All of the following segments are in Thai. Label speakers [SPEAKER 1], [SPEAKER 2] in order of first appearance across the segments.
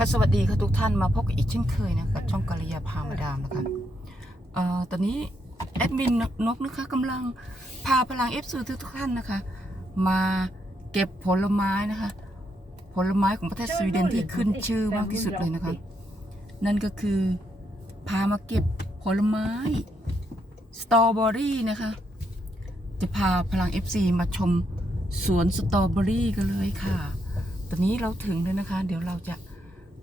[SPEAKER 1] ค่ะสวัสดีค่ะทุกท่านมาพบกันอีกเช่นเคยนะกับช่องกาลยาพามาดามนะคะเอ่อตอนนี้แอดมินนกนะคะกำลังพาพลังเอฟซูทุกท่านนะคะ มาเก็บผลไม้นะคะ ผลไม้ของประเทศสวีเดนที่ขึ้นชื่อมากที่สุดเลยนะคะ นั่นก็คือพามาเก็บผลไม้สตรอเบอรี่นะคะ จะพาพลัง FC มาชมสวนสตรอเบอรี่กันเลยค่ะ ตอนนี้เราถึงแล้วนะคะ เดี๋ยวเราจะ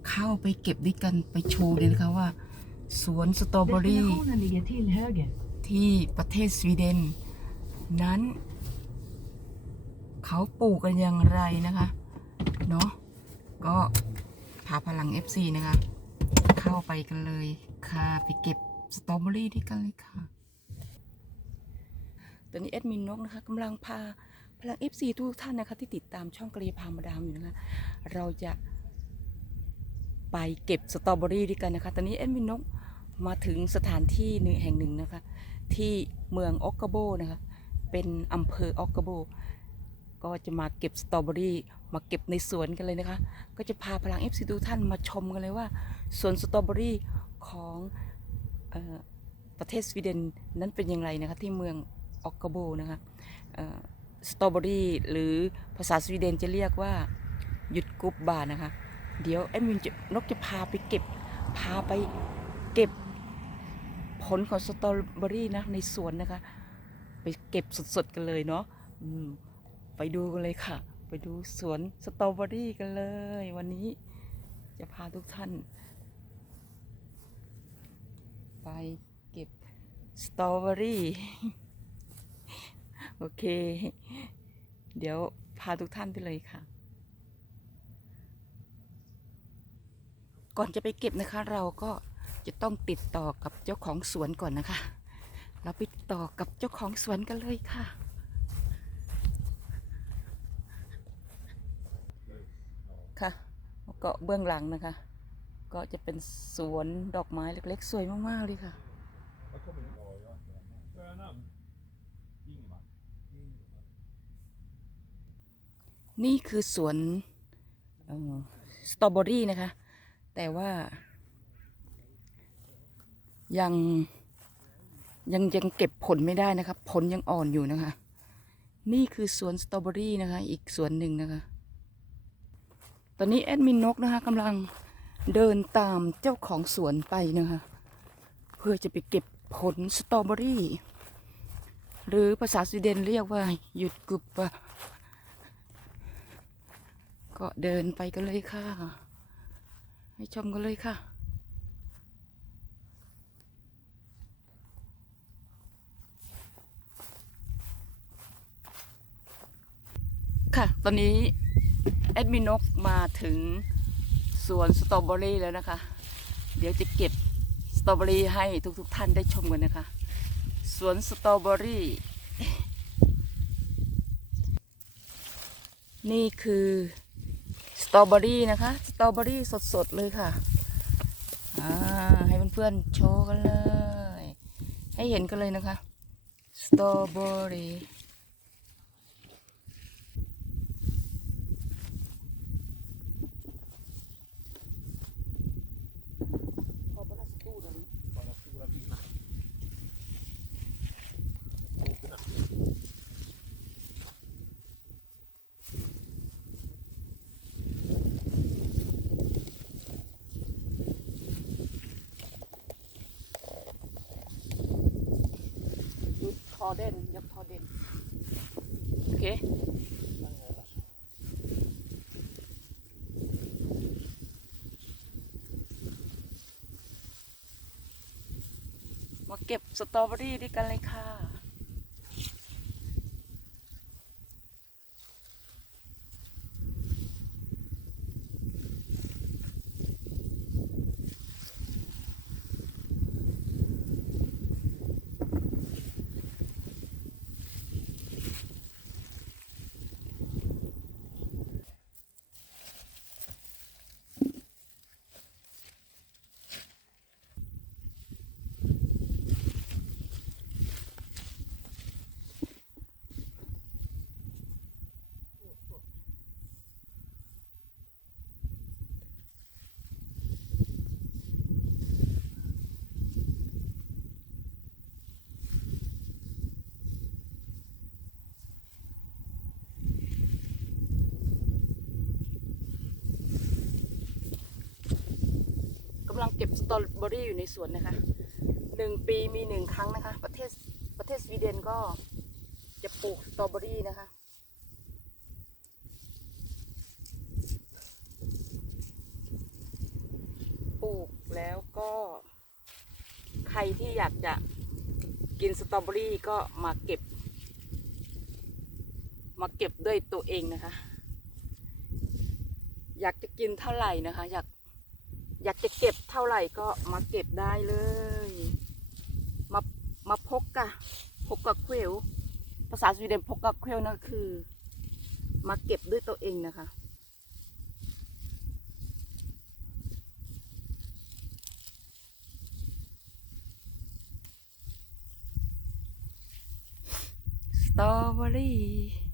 [SPEAKER 1] เข้าไปเก็บด้วยกันไปโชว์เลยนะคะว่า สวนสตรอเบอรี่ที่ประเทศสวีเดน นั้น เขาปลูกกันอย่างไรนะคะ เนาะก็พาพลัง FC นะคะ เข้าไปกันเลยค่ะไปเก็บสตรอเบอรี่ด้วยกันเลยค่ะ ตอนนี้แอดมินนกนะคะกำลังพาพลัง FC ทุกท่านนะคะ ที่ติดตามช่องกรีพามาดามอยู่นะคะ เราจะ ไปเก็บสตรอเบอรี่ด้วยกันนะคะ ตอนนี้แอดมินนกมาถึงสถานที่หนึ่งแห่งหนึ่งนะคะ ที่เมืองออกกาโบนะคะ เป็นอำเภอออกกาโบ ก็จะมาเก็บสตรอเบอรี่มาเก็บในสวนกันเลยนะคะ ก็จะพาพลัง FC ทุกท่านมาชมกันเลยว่าสวนสตรอเบอรี่ของออประเทศสวีเดนนั้นเป็นอย่างไรนะคะที่เมืองออกกาโบนะคะสตรอเบอรี่หรือภาษาสวีเดนจะเรียกว่าหยุดกรุบบาร์นะคะ เดี๋ยวแอดมินจะนกจะพาไปเก็บ พาไปเก็บผลของสตรอเบอรี่นะในสวนนะคะ ไปเก็บสดๆกันเลยเนาะไปดูกันเลยค่ะ ไปดูสวนสตรอเบอรี่กันเลย วันนี้จะพาทุกท่าน ไปเก็บสตรอเบอรี่โอเค เดี๋ยวพาทุกท่านไปเลยค่ะ ก่อนจะไปเก็บนะคะ เราก็จะต้องติดต่อกับเจ้าของสวนก่อนนะคะ เราไปต่อกับเจ้าของสวนกันเลยค่ะ ค่ะแล้วก็เบื้องหลังนะคะ ก็จะเป็นสวนดอกไม้เล็กๆ สวยมากๆเลยค่ะนี่คือสวนสตรอเบอรี่นะคะ แต่ว่า ยังยังยังเก็บผลไม่ได้นะคะผลยังอ่อนอยู่นะคะ นี่คือสวนสตรอเบอรี่นะคะ อีกสวนหนึ่งนะคะ ตอนนี้แอดมินนกนะคะกำลังเดินตามเจ้าของสวนไปนะคะ เพื่อจะไปเก็บผลสตรอเบอรี่ หรือภาษาสวีเดนเรียกว่าหยุดกรุบก็เดินไปกันเลยค่ะ ให้ชมกันเลยค่ะ ค่ะ ตอนนี้แอดมินนกมาถึงสวนสตรอเบอรี่แล้วนะคะ เดี๋ยวจะเก็บสตรอเบอรี่ให้ทุกๆทท่านได้ชมกันนะคะ สวนสตรอเบอรี่ นี่คือ ตรอเบอรี่นะคะสตรอเบอรี่สดๆเลยค่ะอ่าให้เพื่อนๆโชว์กันเลย ให้เห็นกันเลยนะคะสตรอเบอรี่ Du tar den, jag tar den. Okej? มาเก็บสตรอเบอรี่ด้วยกันเลยค่ะ เก็บสตรอเบอรี่อยู่ในสวนนะคะหนึ่งปีมีหนึ่งครั้งนะคะ ประเทศประเทศสวีเดนก็จะปลูกสตรอเบอรี่นะคะ ปลูกแล้วก็ ใครที่อยากจะกินสตรอเบอรี่ก็มาเก็บ มาเก็บด้วยตัวเองนะคะ อยากจะกินเท่าไหร่นะคะ อยาก อยากจะเก็บเท่าไหร่ก็มาเก็บได้เลย มามาพกกะพกกะเควลภาษาสวีเดนพกกะเควลนั่นคือ มาเก็บด้วยตัวเองนะคะสตรอเบอรี่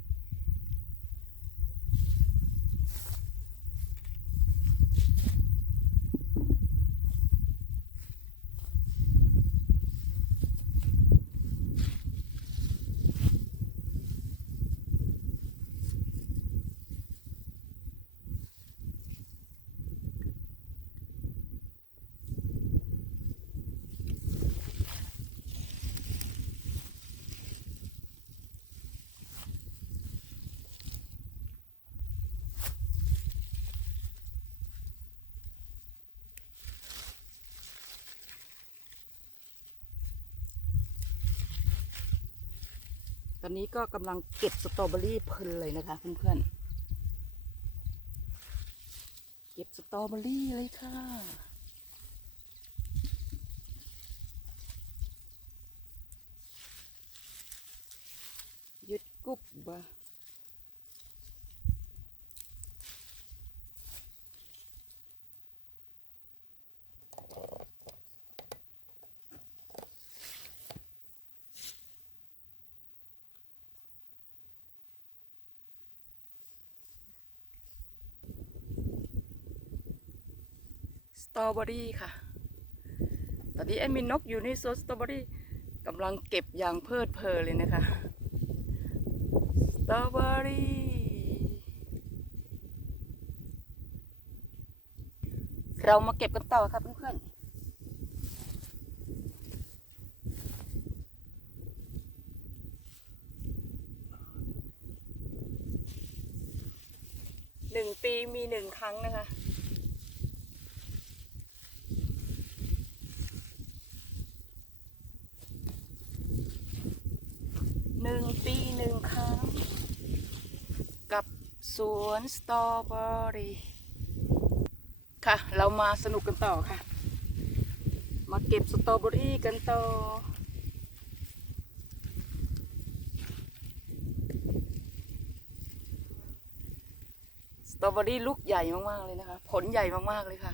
[SPEAKER 1] ตอนนี้ก็กำลังเก็บสตรอเบอรี่เพลินเลยนะคะเพื่อนๆ เก็บสตรอเบอรี่เลยค่ะหยุดกุบบะ ตรอเบอรี่ค่ะ ตอนนี้แอดมินนกอยู่ในสวนสตรอเบอรี่กำลังเก็บอย่างเพลิดเพลินเลยนะคะสตรอเบอรี่เรามาเก็บกันต่อครับเพื่อนๆหนึ่งปีมีหนึ่งครั้งนะคะ หนึ่งปีหนึ่งครั้ง กับส วนสตรอเบอรี่ค่ะ เรามาสนุกกันต่อค่ะ มาเก็บสตรอเบอรี่กันต่อ สตรอเบอรี่ลูกใหญ่มากๆเลยนะคะ ผลใหญ่มากๆเลยค่ะ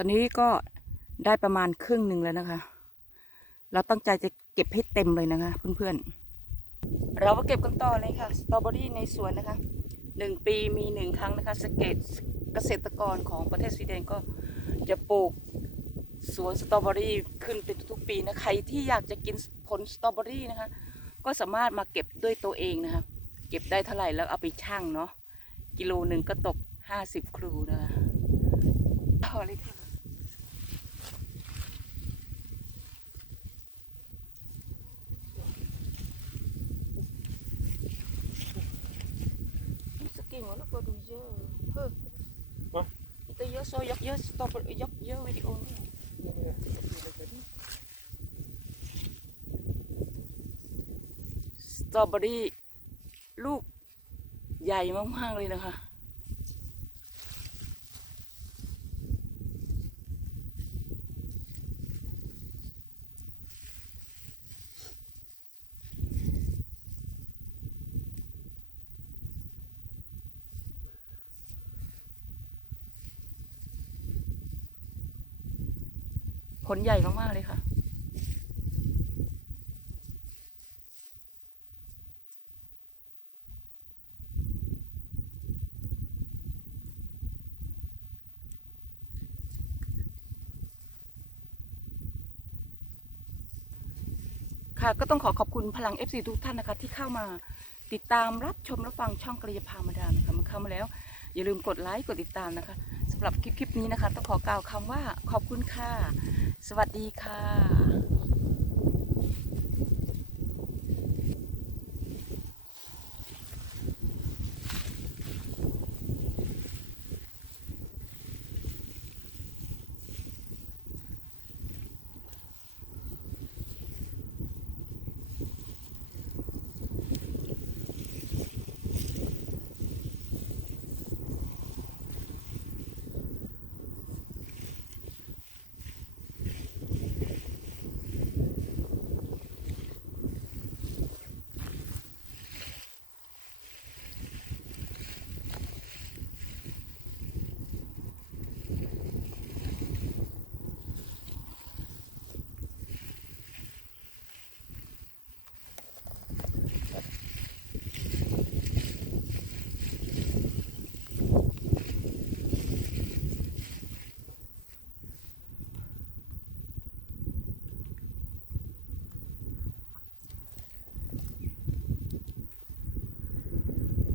[SPEAKER 1] อนนี้ก็ได้ประมาณครึ่งหนึ่งแล้วนะคะ เราตั้งใจจะเก็บให้เต็มเลยนะคะ เพื่อนๆ เรามาเก็บกันต่อเลยค่ะ สตรอเบอรี่ในสวนนะคะหนึ่งปีมีหนึ่งครั้งนะคะสเกตเกษตรกรของประเทศสวีเดนก็จะปลูกสวนสตรอเบอรี่ขึ้นเป็นทุกๆปีนะใครที่อยากจะกินผลสตรอเบอรี่นะคะ ก็สามารถมาเก็บด้วยตัวเองนะคะ เก็บได้เท่าไหร่แล้วเอาไปชั่งเนาะกิโลหนึ่งก็ตกห้าสิบครูนะคะต่อเลยค่ะ Saking wala pa do ya. Huh.
[SPEAKER 2] Hah?
[SPEAKER 1] Ito ya so yak ya stop yak ya video ni. สตรอเบอรี่ลูกใหญ่มากๆเลยนะคะ ผลใหญ่มากๆเลยค่ะ ค่ะก็ต้องขอขอบคุณพลัง FC ทุกท่านนะคะ ที่เข้ามาติดตามรับชมรับฟังช่องกระยาพามาดามนะคะมันเข้ามาแล้ว อย่าลืมกดไลค์กดติดตามนะคะสำหรับคลิปคลิปนี้นะคะ ต้องขอกล่าวคำว่าขอบคุณค่ะ สวัสดีค่ะ